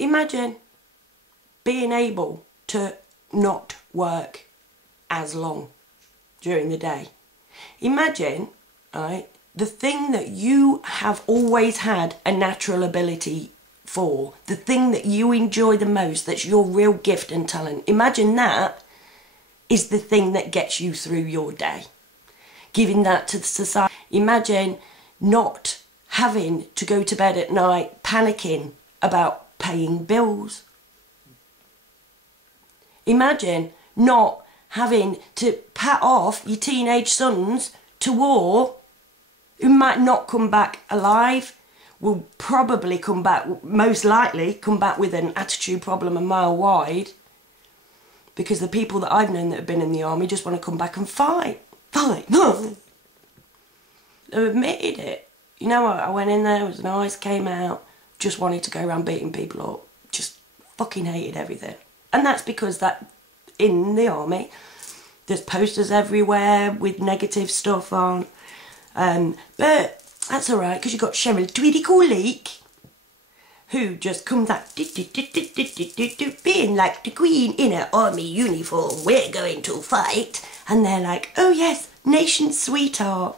imagine being able to not work as long during the day. Imagine, right, the thing that you have always had a natural ability for, the thing that you enjoy the most, that's your real gift and talent. Imagine that is the thing that gets you through your day. Giving that to the society. Imagine not having to go to bed at night panicking about paying bills. Imagine not having to pat off your teenage sons to war, who might not come back alive, will probably come back, most likely come back with an attitude problem a mile wide, because the people that I've known that have been in the army just want to come back and fight. No. They've admitted it. You know what, I went in there, it was nice, came out, just wanted to go around beating people up, just fucking hated everything. And that's because that in the army, there's posters everywhere with negative stuff on. But that's alright, because you've got Cheryl Tweedy Leak, who just comes out being like the Queen in her army uniform, we're going to fight. And they're like, oh yes, nation sweetheart.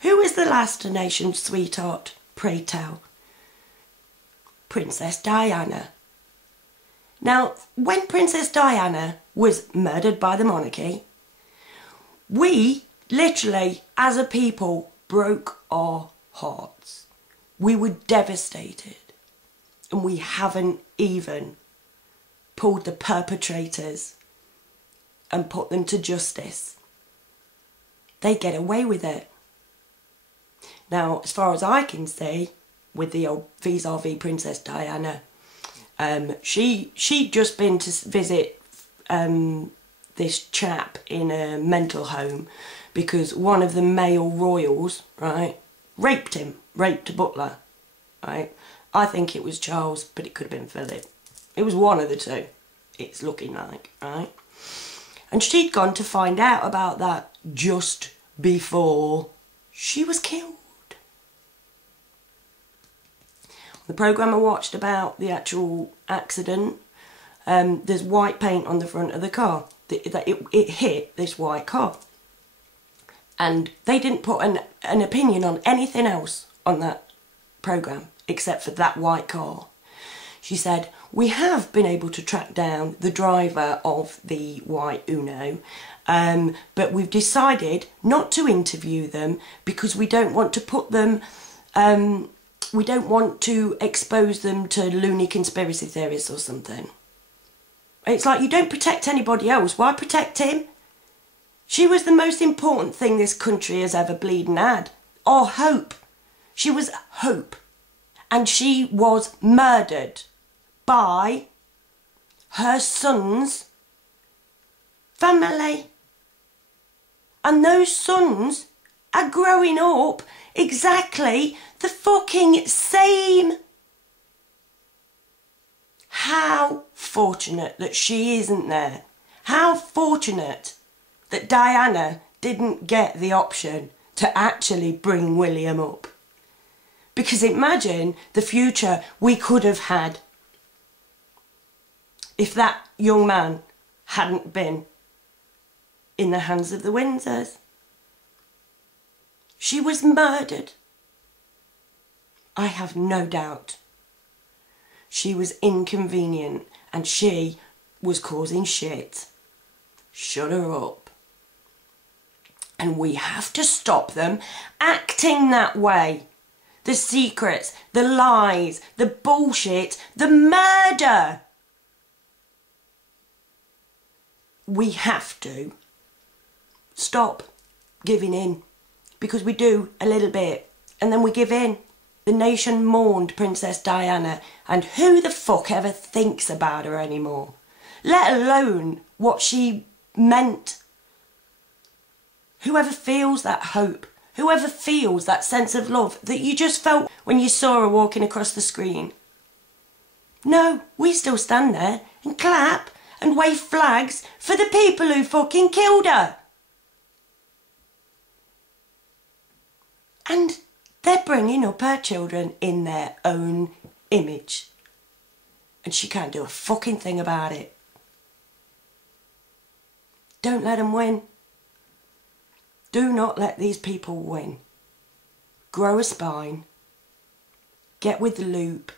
Who was the last nation sweetheart, pray tell? Princess Diana. Now, when Princess Diana was murdered by the monarchy, we literally, as a people, broke our hearts. We were devastated. And we haven't even pulled the perpetrators and put them to justice. They get away with it. Now, as far as I can see, with the old vis-a-vis Princess Diana, she'd just been to visit this chap in a mental home because one of the male royals, right, raped a butler, right. I think it was Charles, but it could have been Philip. It was one of the two, it's looking like, right. And she'd gone to find out about that just before she was killed. The programme I watched about the actual accident, there's white paint on the front of the car. It hit this white car. And they didn't put an opinion on anything else on that programme except for that white car. She said, we have been able to track down the driver of the white Uno, but we've decided not to interview them because we don't want to put them... we don't want to expose them to loony conspiracy theories or something. It's like, you don't protect anybody else, why protect him? She was the most important thing this country has ever bleeding had. Or hope. She was hope. And she was murdered by her son's family. And those sons are growing up exactly the fucking same. How fortunate that she isn't there. How fortunate that Diana didn't get the option to actually bring William up. Because imagine the future we could have had if that young man hadn't been in the hands of the Windsors. She was murdered. I have no doubt. She was inconvenient and she was causing shit. Shut her up. And we have to stop them acting that way. The secrets, the lies, the bullshit, the murder. We have to stop giving in. Because we do a little bit and then we give in. The nation mourned Princess Diana, and who the fuck ever thinks about her anymore? Let alone what she meant. Whoever feels that hope, whoever feels that sense of love that you just felt when you saw her walking across the screen. No, we still stand there and clap and wave flags for the people who fucking killed her. And they're bringing up her children in their own image. and she can't do a fucking thing about it. Don't let them win. Do not let these people win. Grow a spine, get with the loop,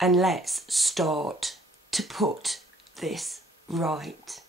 and let's start to put this right.